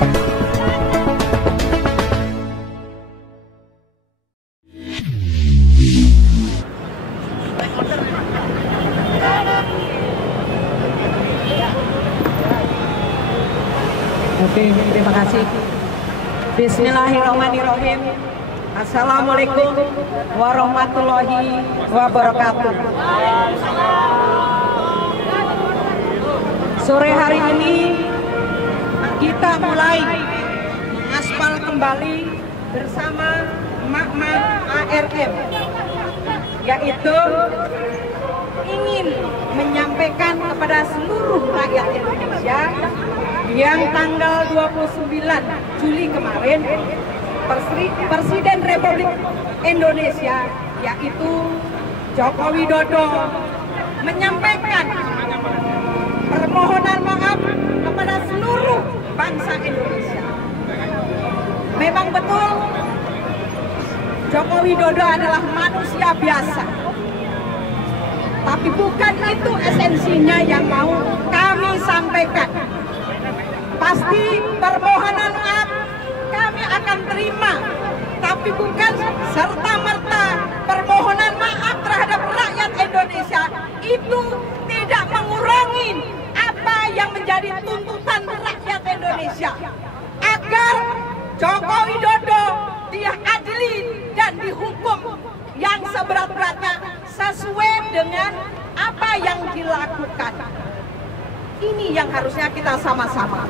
Oke, terima kasih. Bismillahirrahmanirrahim. Assalamualaikum warahmatullahi wabarakatuh. Sore hari ini kita mulai aspal kembali bersama Makmah ARM, yaitu ingin menyampaikan kepada seluruh rakyat Indonesia yang tanggal 29 Juli kemarin Presiden Republik Indonesia yaitu Joko Widodo menyampaikan permohonan maaf kepada seluruh bangsa Indonesia. Memang betul Joko Widodo adalah manusia biasa, tapi bukan itu esensinya yang mau kami sampaikan. Pasti permohonan maaf kami akan terima, tapi bukan serta-merta permohonan maaf terhadap rakyat Indonesia itu tidak mengurangi apa yang menjadi tuntutan rakyat Indonesia agar Joko Widodo diadili dan dihukum yang seberat-beratnya sesuai dengan apa yang dilakukan. Ini yang harusnya kita sama-sama.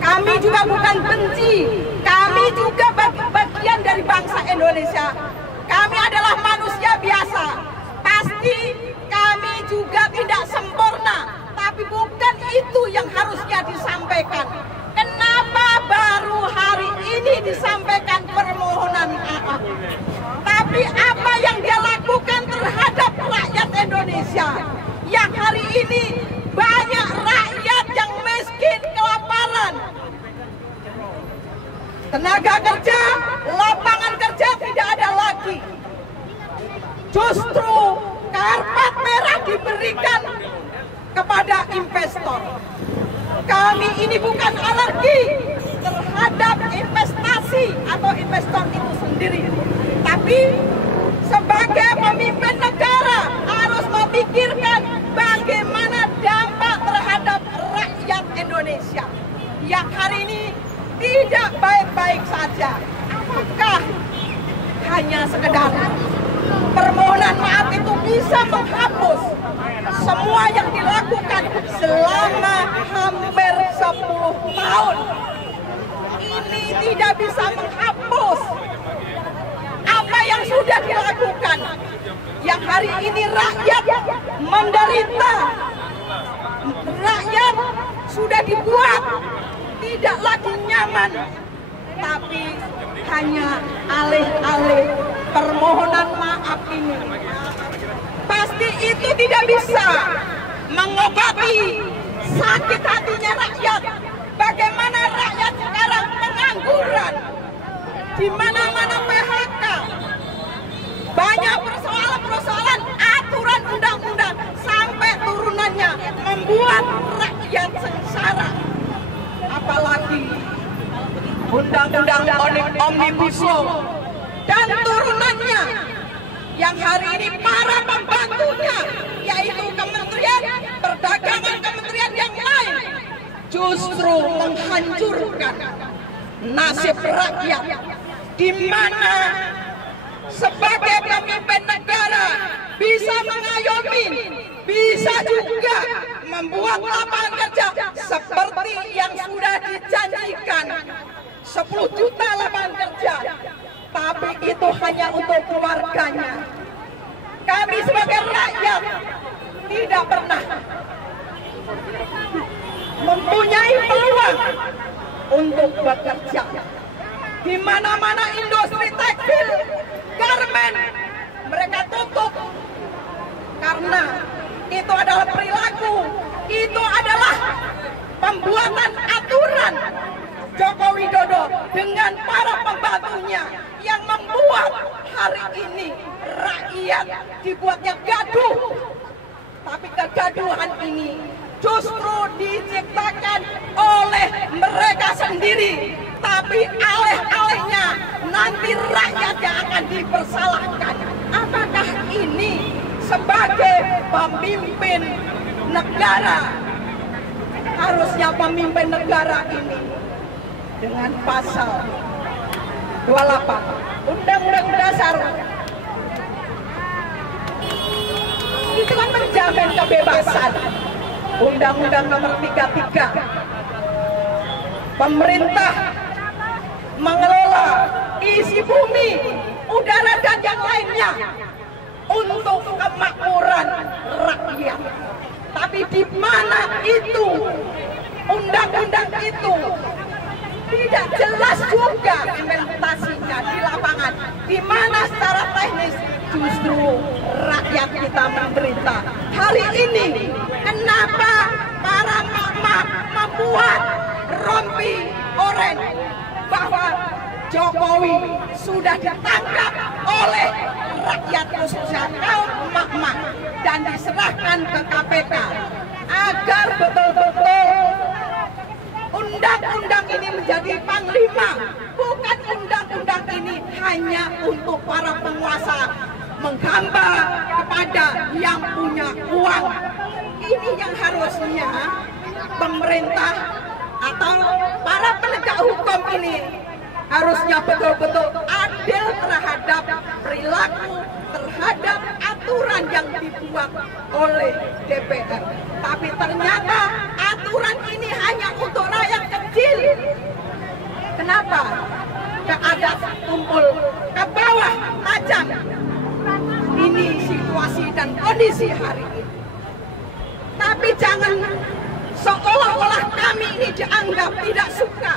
Kami juga bukan benci, kami juga bagian dari bangsa Indonesia. Kami adalah manusia biasa. Pasti kami juga tidak sempurna, tapi bukan itu yang harusnya disampaikan. Kenapa baru hari ini disampaikan permohonan maaf? Tapi apa yang dia lakukan terhadap rakyat Indonesia yang hari ini banyak rakyat yang miskin, kelaparan, tenaga kerja, lapangan kerja tidak ada lagi. Justru karpet merah diberikan kepada investor. Kami ini bukan alergi terhadap investasi atau investor itu sendiri, tapi sebagai pemimpin negara harus memikirkan bagaimana dampak terhadap rakyat Indonesia yang hari ini tidak baik-baik saja. Apakah hanya sekedar permohonan maaf itu bisa menghapus semua yang dilakukan selama hampir 10 tahun? Ini tidak bisa menghapus apa yang sudah dilakukan, yang hari ini rakyat menderita, rakyat sudah dibuat tidak lagi nyaman, tapi hanya alih-alih permohonan maaf ini. Pasti itu tidak bisa mengobati sakit hatinya rakyat. Bagaimana rakyat sekarang pengangguran, di mana-mana PHK, banyak persoalan-persoalan aturan undang-undang sampai turunannya membuat rakyat sengsara. Apalagi undang-undang Omnibus Law dan turunannya yang hari ini para pembantunya yaitu Kementerian Perdagangan, kementerian yang lain justru menghancurkan nasib rakyat, di mana sebagai pemimpin negara bisa mengayomi, bisa juga membuat lapangan kerja seperti yang sudah dijanjikan 10 juta lapangan kerja, tapi itu hanya untuk keluarganya. Kami sebagai rakyat tidak pernah mempunyai peluang untuk bekerja. Di mana-mana industri tekstil, garmen, mereka tutup karena itu adalah perilaku, itu adalah pembuatan aturan Joko Widodo dengan para pembantunya yang membuat hari ini rakyat dibuatnya gaduh. Tapi kegaduhan ini justru diciptakan oleh mereka sendiri, tapi aleh-alehnya nanti rakyat yang akan dipersalahkan. Apakah ini sebagai pemimpin negara? Harusnya pemimpin negara ini dengan pasal 28 Undang-Undang Dasar itu kan menjamin kebebasan. Undang-Undang Nomor 33, pemerintah mengelola isi bumi, udara dan yang lainnya untuk kemakmuran rakyat. Tapi di mana itu undang-undang itu tidak jelas juga implementasinya di lapangan. Di mana secara teknis justru rakyat kita menderita. Hari ini kenapa para mama membuat rompi oranye bahwa Jokowi sudah ditangkap oleh rakyat khususnya kaum emak-emak dan diserahkan ke KPK agar betul-betul undang-undang ini menjadi panglima. Bukan undang-undang ini hanya untuk para penguasa menghamba kepada yang punya uang. Ini yang harusnya pemerintah atau para penegak hukum ini harusnya betul-betul adil terhadap perilaku, terhadap aturan yang dibuat oleh DPR. Tapi ternyata aturan ini hanya untuk rakyat kecil. Kenapa? Keadaan tumpul ke bawah tajam. Ini situasi dan kondisi hari ini. Tapi jangan seolah-olah kami ini dianggap tidak suka.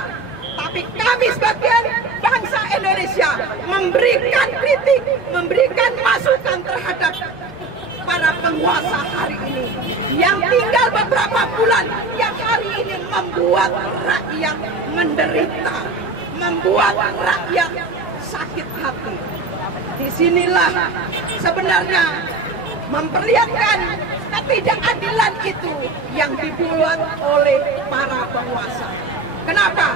Tapi kami sebagai bangsa Indonesia memberikan kritik, memberikan masukan terhadap para penguasa hari ini yang tinggal beberapa bulan, yang hari ini membuat rakyat menderita, membuat rakyat sakit hati. Disinilah sebenarnya memperlihatkan ketidakadilan itu yang dibuat oleh para penguasa. Kenapa?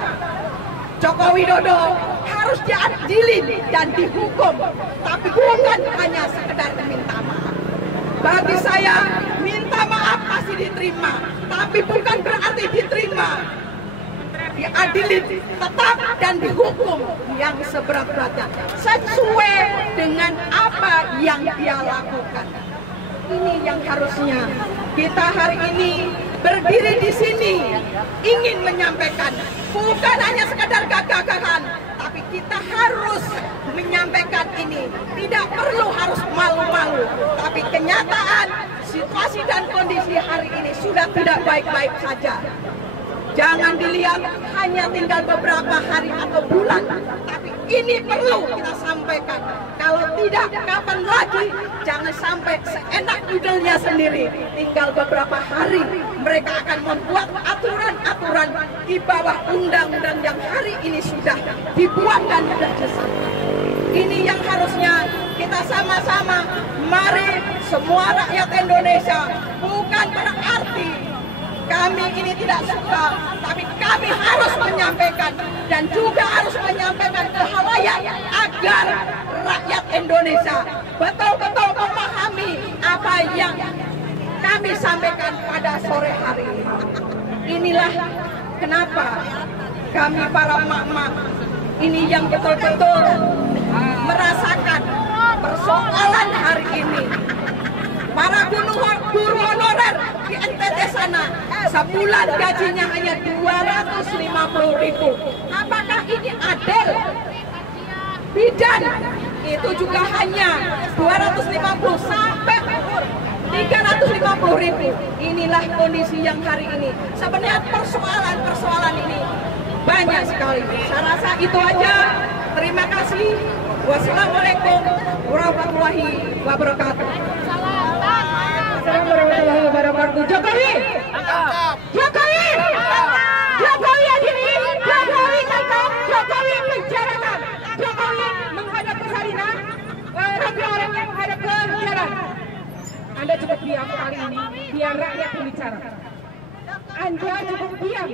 Joko Widodo harus diadili dan dihukum, tapi bukan hanya sekedar minta maaf. Bagi saya, minta maaf pasti diterima, tapi bukan berarti diterima. Diadili tetap dan dihukum yang seberat-beratnya sesuai dengan apa yang dia lakukan. Ini yang harusnya kita hari ini berdiri di sini ingin menyampaikan, bukan hanya sekadar gagahan, tapi kita harus menyampaikan ini. Tidak perlu harus malu-malu, tapi kenyataan situasi dan kondisi hari ini sudah tidak baik-baik saja. Jangan dilihat hanya tinggal beberapa hari atau bulan, tapi ini perlu kita sampaikan. Kalau tidak, kapan lagi? Jangan sampai seenak judulnya sendiri. Tinggal beberapa hari, mereka akan membuat aturan-aturan di bawah undang-undang yang hari ini sudah dibuat dan sudah disahkan. Ini yang harusnya kita sama-sama, mari semua rakyat Indonesia, bukan berarti kami ini tidak suka, tapi kami harus menyampaikan dan juga harus menyampaikan ke khalayak agar rakyat Indonesia betul-betul memahami apa yang kami sampaikan pada sore hari ini. Inilah kenapa kami para emak-emak ini yang betul-betul merasakan persoalan hari ini. Para guru honorer di NTT sana sebulan gajinya hanya 250.000. Apakah ini adil? Bidan itu juga hanya 250 sampai 350.000. Inilah kondisi yang hari ini. Sebenarnya persoalan ini banyak sekali. Saya rasa itu aja. Terima kasih. Wassalamualaikum warahmatullahi wabarakatuh. Assalamualaikum warahmatullahi wabarakatuh. Jokowi, Jokowi, Jokowi adili, Jokowi tangkap, Jokowi penjarakan, Jokowi menghadap ke Sarina, orang-orang yang menghadap ke jalan. Anda cukup diam kali ini, biar rakyat yang bicara. Anda cukup diam